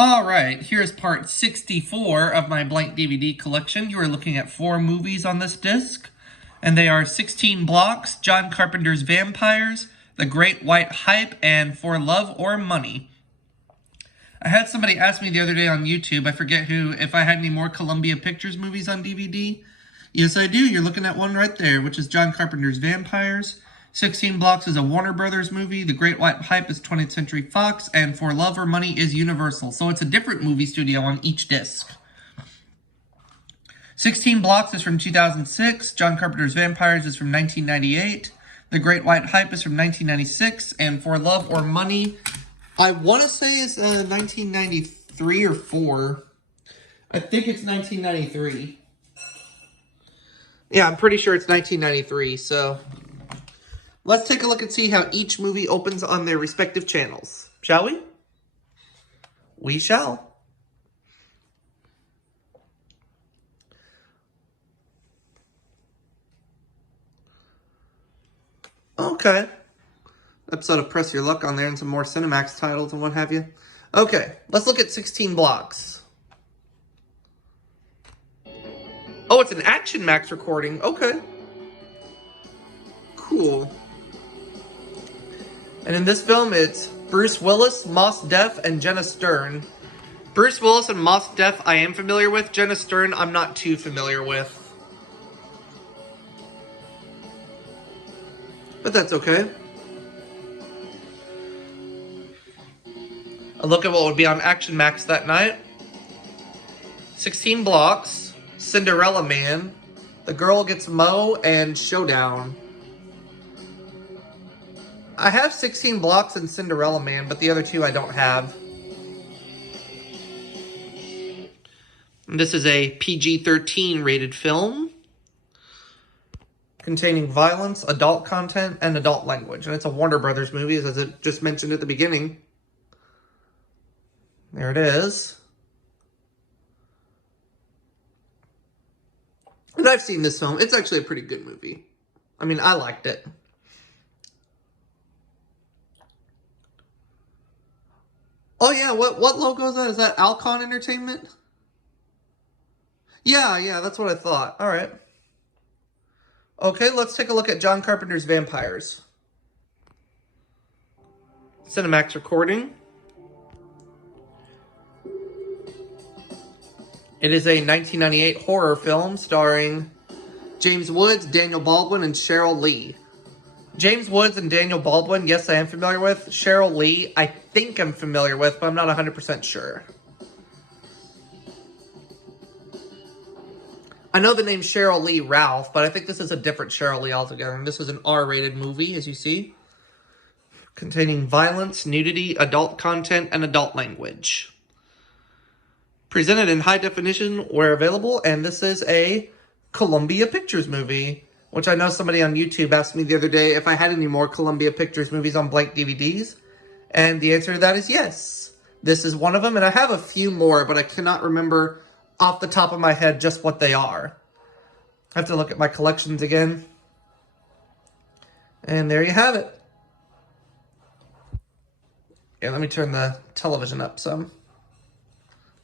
Alright, here's part 64 of my blank DVD collection. You are looking at 4 movies on this disc, and they are 16 Blocks, John Carpenter's Vampires, The Great White Hype, and For Love or Money. I had somebody ask me the other day on YouTube, I forget who, if I had any more Columbia Pictures movies on DVD. Yes, I do. You're looking at one right there, which is John Carpenter's Vampires. 16 Blocks is a Warner Brothers movie. The Great White Hype is 20th Century Fox. And For Love or Money is Universal. So it's a different movie studio on each disc. 16 Blocks is from 2006. John Carpenter's Vampires is from 1998. The Great White Hype is from 1996. And For Love or Money, I want to say it's 1993 or 4. I think it's 1993. Yeah, I'm pretty sure it's 1993, so let's take a look and see how each movie opens on their respective channels. Shall we? We shall. Okay. Episode of Press Your Luck on there and some more Cinemax titles and what have you. Okay, let's look at 16 Blocks. Oh, it's an Action Max recording. Okay. Cool. And in this film, it's Bruce Willis, Mos Def, and Jenna Stern. Bruce Willis and Mos Def I am familiar with. Jenna Stern I'm not too familiar with. But that's okay. A look at what would be on Action Max that night. 16 Blocks, Cinderella Man, The Girl Gets Mo, and Showdown. I have 16 Blocks and Cinderella Man, but the other two I don't have. And this is a PG-13 rated film containing violence, adult content, and adult language. And it's a Warner Brothers movie, as I just mentioned at the beginning. There it is. And I've seen this film. It's actually a pretty good movie. I mean, I liked it. Oh yeah, what logo is that? Is that Alcon Entertainment? Yeah, that's what I thought. Alright. Okay, let's take a look at John Carpenter's Vampires. Cinemax recording. It is a 1998 horror film starring James Woods, Daniel Baldwin, and Cheryl Lee. James Woods and Daniel Baldwin, yes, I am familiar with. Cheryl Lee, I think I'm familiar with, but I'm not 100% sure. I know the name Cheryl Lee Ralph, but I think this is a different Cheryl Lee altogether. And this is an R-rated movie, as you see, containing violence, nudity, adult content, and adult language. Presented in high definition where available, and this is a Columbia Pictures movie, which I know somebody on YouTube asked me the other day if I had any more Columbia Pictures movies on blank DVDs, and the answer to that is yes. This is one of them, and I have a few more, but I cannot remember off the top of my head just what they are. I have to look at my collections again. And there you have it. Yeah, let me turn the television up some.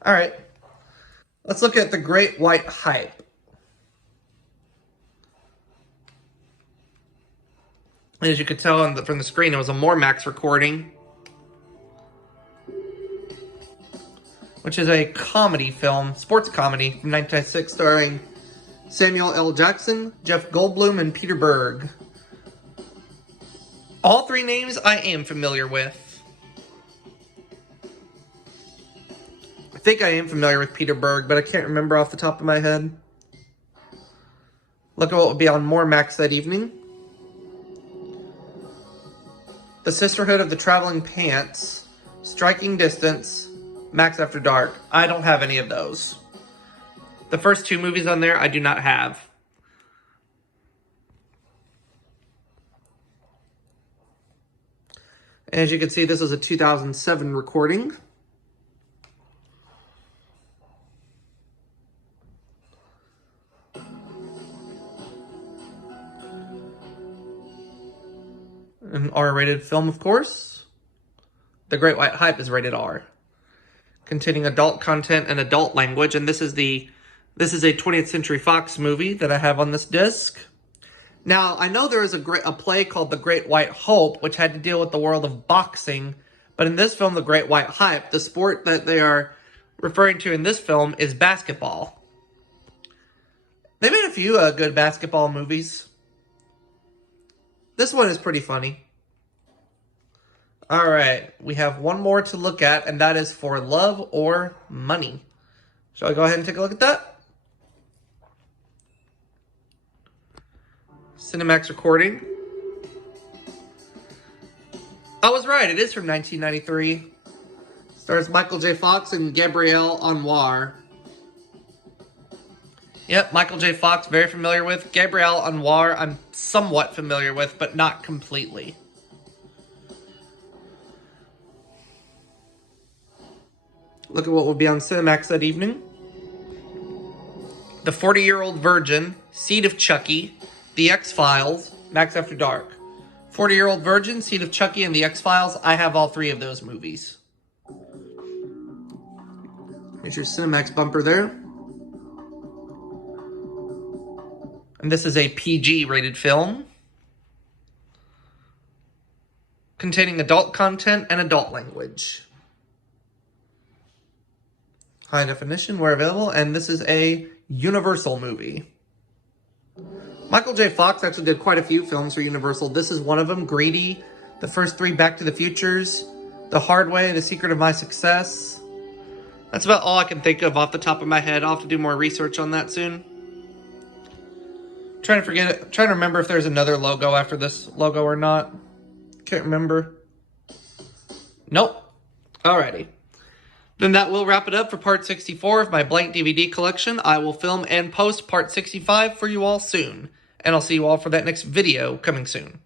Alright, let's look at The Great White Hype. As you could tell from the screen, it was a Mormax recording, which is a comedy film, sports comedy from 1996, starring Samuel L. Jackson, Jeff Goldblum, and Peter Berg. All three names I am familiar with. I think I am familiar with Peter Berg, but I can't remember off the top of my head. Look at what would be on Mormax that evening. The Sisterhood of the Traveling Pants, Striking Distance, Max After Dark. I don't have any of those. The first two movies on there I do not have. As you can see, this is a 2007 recording. An R-rated film, of course. The Great White Hype is rated R. containing adult content and adult language. And this is a 20th Century Fox movie that I have on this disc. Now, I know there is a play called The Great White Hope, which had to deal with the world of boxing. But in this film, The Great White Hype, the sport that they are referring to in this film is basketball. They made a few good basketball movies. This one is pretty funny. All right, we have one more to look at, and that is For Love or Money. Shall I go ahead and take a look at that? Cinemax recording. I was right, it is from 1993. Stars Michael J. Fox and Gabrielle Anwar. Yep, Michael J. Fox, very familiar with. Gabrielle Anwar, I'm somewhat familiar with, but not completely. Look at what will be on Cinemax that evening. The 40-Year-Old Virgin, Seed of Chucky, The X-Files, Max After Dark. 40-Year-Old Virgin, Seed of Chucky, and The X-Files. I have all three of those movies. Here's your Cinemax bumper there. And this is a PG-rated film containing adult content and adult language. High definition where available, and this is a Universal movie. Michael J. Fox actually did quite a few films for Universal. This is one of them, Greedy, the first three Back to the Futures, The Hard Way, The Secret of My Success. That's about all I can think of off the top of my head. I'll have to do more research on that soon. Trying to remember if there's another logo after this logo or not. Can't remember. Nope. Alrighty. Then that will wrap it up for part 64 of my blank DVD collection. I will film and post part 65 for you all soon. And I'll see you all for that next video coming soon.